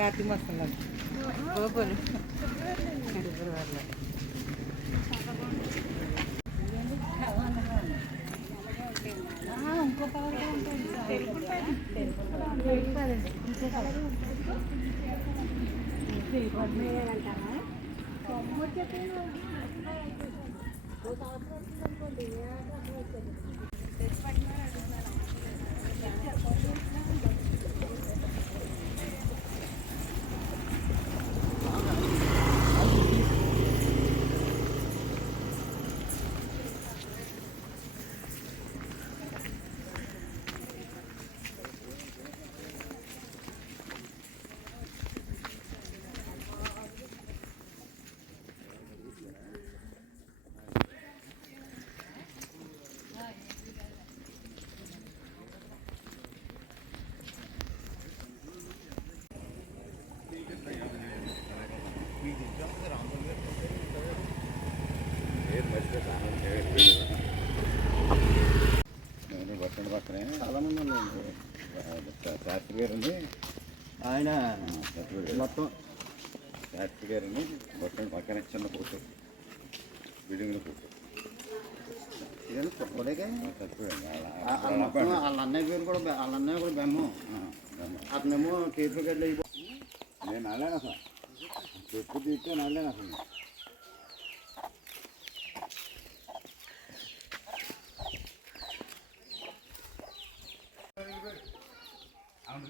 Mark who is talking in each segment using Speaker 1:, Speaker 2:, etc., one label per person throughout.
Speaker 1: కార్తీక మాసం గోపులు ఇప్పుడు వాళ్ళ ఇంకో కలర్
Speaker 2: నేను గారిని
Speaker 3: ఆయన మొత్తం
Speaker 2: శాస్త్రి గారిని బస్టాండ్ పక్కనే చిన్న ఫోటో బిల్డింగ్లో ఫోటో.
Speaker 3: మొత్తం వాళ్ళ అన్నయ్య పేరు కూడా వాళ్ళ అన్నయ్య కూడా బెమ్మం. అతనేమో కేపీ గడ్డ
Speaker 2: నేను నల్లేను అసలు చెప్పు తీస్తే నల్లేను అసలు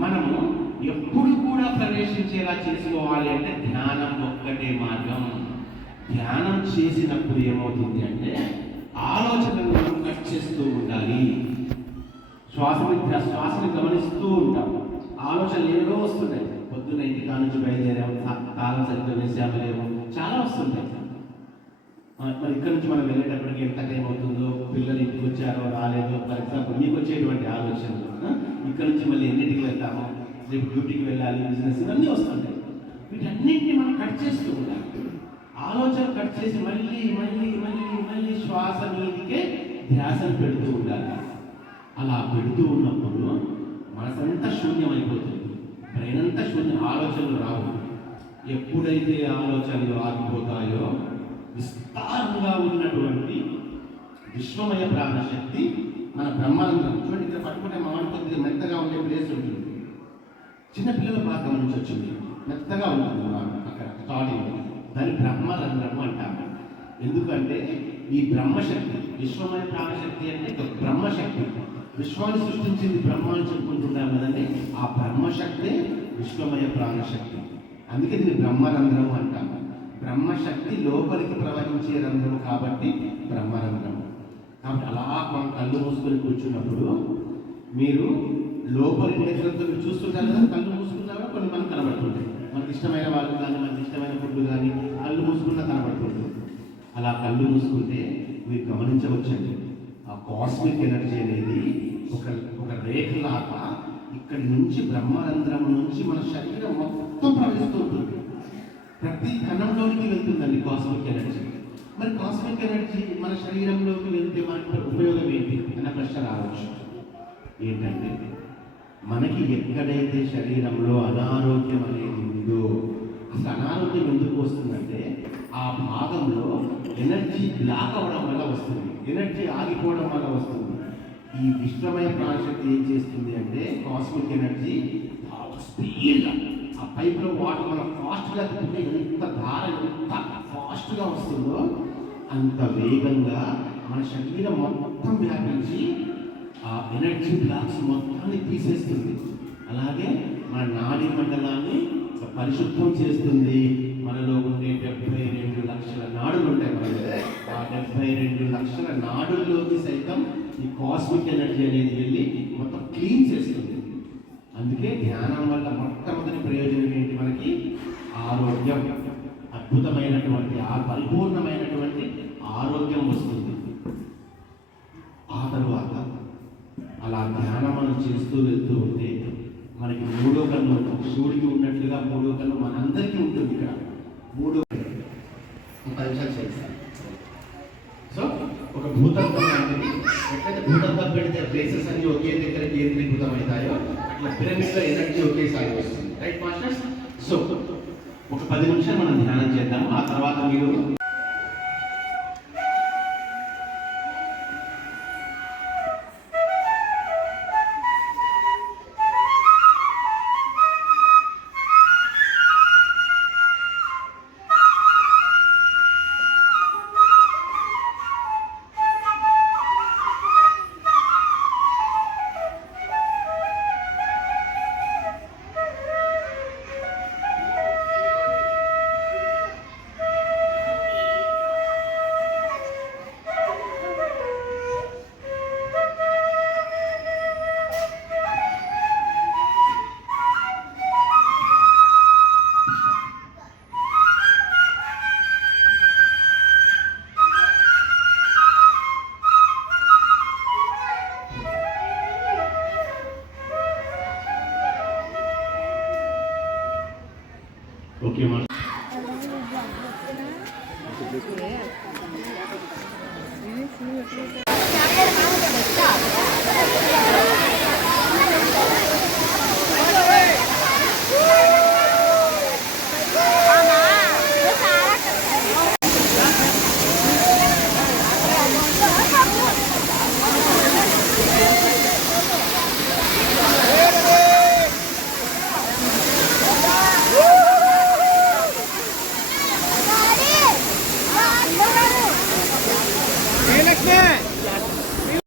Speaker 4: మనము ఎప్పుడు కూడా ప్రవేశించేలా చేసుకోవాలి అంటే ధ్యానం ఒక్కటే మార్గం. ధ్యానం చేసినప్పుడు ఏమవుతుంది అంటే ఆలోచనలు మనం కట్ చేస్తూ ఉండాలి. శ్వాసని శ్వాసని గమనిస్తూ ఉంటాం. ఆలోచనలు ఏదో వస్తున్నాయి పొద్దున్న ఇంటికా నుంచి బయలుదేరాము తాళం సరిగ్గా వేసాము లేవు చాలా వస్తుంటాయి. మరి ఇక్కడ నుంచి మనం వెళ్ళేటప్పటికి ఎంత టైం అవుతుందో పిల్లలు ఇంటికి వచ్చారో రాలేదో ఫర్ ఎగ్జాంపుల్ మీకు వచ్చేటువంటి ఆలోచనలు ఇక్కడ నుంచి మళ్ళీ ఎన్నింటికి వెళ్తాము రేపు డ్యూటీకి వెళ్ళాలి బిజినెస్ ఇవన్నీ వస్తుంటాయి. వీటన్నింటినీ మనం కట్ చేస్తూ ఉండాలి. ఆలోచన కట్ చేసి మళ్ళీ మళ్ళీ మళ్ళీ మళ్ళీ శ్వాస మీదికే ధ్యాసను పెడుతూ ఉండాలి. అలా పెడుతూ ఉన్నప్పుడు మనసంతా శూన్యమైపోతుంది. బ్రెయిన్ అంతా శూన్యం ఆలోచనలు రావు. ఎప్పుడైతే ఆలోచనలు ఆగిపోతాయో విస్తారంగా ఉన్నటువంటి విశ్వమయ ప్రాణశక్తి మన బ్రహ్మాండం చూడండి ఇక్కడ పట్టుకుంటే మామిడి కొద్దిగా మెత్తగా ఉండే ప్లేస్ ఉంటుంది. చిన్నపిల్లల బాగా గమనించవచ్చు వచ్చింది మెత్తగా ఉంటుంది అక్కడ స్టార్టింగ్ దాన్ని బ్రహ్మరంధ్రము అంటాము. ఎందుకంటే ఈ బ్రహ్మశక్తి విశ్వమైన ప్రాణశక్తి అంటే ఒక బ్రహ్మశక్తి. విశ్వాన్ని సృష్టించింది బ్రహ్మ అని చెప్పుకుంటున్నాం కదండి. ఆ బ్రహ్మశక్తే విశ్వమయ ప్రాణశక్తి. అందుకే దీన్ని బ్రహ్మరంధ్రము అంటాము. బ్రహ్మశక్తి లోపలికి ప్రవహించే రంధ్రము కాబట్టి బ్రహ్మరంధ్రము. కాబట్టి అలా మనం కళ్ళు మూసుకొని కూర్చున్నప్పుడు మీరు లోపలి నేత్రంతో చూస్తుంటారు కదా కళ్ళు మూసుకున్నా కొన్ని మనకు కనబడుతుంటాయి. మనకి ఇష్టమైన వాళ్ళు కానీ మనకి ఇష్టమైన ఫుడ్ కానీ కళ్ళు మూసుకున్నా కనబడుతుంది అలా కళ్ళు మూసుకుంటే మీరు గమనించవచ్చండి. ఆ కాస్మిక్ ఎనర్జీ అనేది ఒక ఒక రేఖలాగా ఇక్కడి నుంచి బ్రహ్మరంధ్రం నుంచి మన శరీరం మొత్తం ప్రవహిస్తూ ఉంటుంది. ప్రతి కణంలోనికి వెళ్తుందండి కాస్మిక్ ఎనర్జీ. మరి కాస్మిక్ ఎనర్జీ మన శరీరంలోకి వెళ్తే మనకి ఉపయోగం ఏంటి? అన్న ప్రశ్న రావచ్చు. ఏంటంటే మనకి ఎక్కడైతే శరీరంలో అనారోగ్యం అనేది ఉందో? అసలు అనారోగ్యం ఎందుకు వస్తుందంటే ఆ భాగంలో ఎనర్జీ బ్లాక్ అవ్వడం వల్ల వస్తుంది. ఎనర్జీ ఆగిపోవడం వల్ల వస్తుంది. ఈ విశ్వమయ ప్రాణశక్తి ఏం చేస్తుంది అంటే కాస్మిక్ ఎనర్జీ స్పీడ్గా ఆ పైప్లో వాటర్ మనం ఫాస్ట్గా తింటే ఎంత ధార ఎంత ఫాస్ట్గా వస్తుందో అంత వేగంగా మన శరీరం మొత్తం వ్యాపించి ఆ ఎనర్జీ బ్లాక్స్ మొత్తాన్ని తీసేస్తుంది. అలాగే మన నాడీ మండలాన్ని పరిశుద్ధం చేస్తుంది. మనలో ఉండే డెబ్బై రెండు లక్షల నాడులు ఉంటాయి మనలో ఆ డెబ్బై రెండు లక్షల నాడుల్లోకి సైతం ఈ కాస్మిక్ ఎనర్జీ అనేది వెళ్ళి మొత్తం క్లీన్ చేస్తుంది. అందుకే ధ్యానం వల్ల మొట్టమొదటి ప్రయోజనం ఏంటి మనకి? ఆరోగ్యం. అద్భుతమైనటువంటి ఆ పరిపూర్ణమైనటువంటి ఆరోగ్యం వస్తుంది. ఆ తరువాత అలా ధ్యానం మనం చేస్తూ వెళ్తూ ఉంటే మనకి మూడో కన్ను ఉంటుంది. శివుడికి ఉన్నట్లుగా మూడో కన్ను మనందరికీ ఉంటుంది ఇక్కడ. మూడో ఒక నిమిషాలు చేస్తాను సో ఒక భూతత్వం లాంటిది ఎట్లయితే భూతత్వం పెడితే ప్లేసెస్ అన్ని ఒకే దగ్గర కేంద్రీకృతం అవుతాయో అట్లా పిరమిడ్లో ఎనర్జీ ఒకేసారి వస్తుంది. రైట్ మాస్టర్స్ సో ఒక పది నిమిషాలు మనం ధ్యానం చేద్దాం. ఆ తర్వాత మీరు
Speaker 5: Gracias.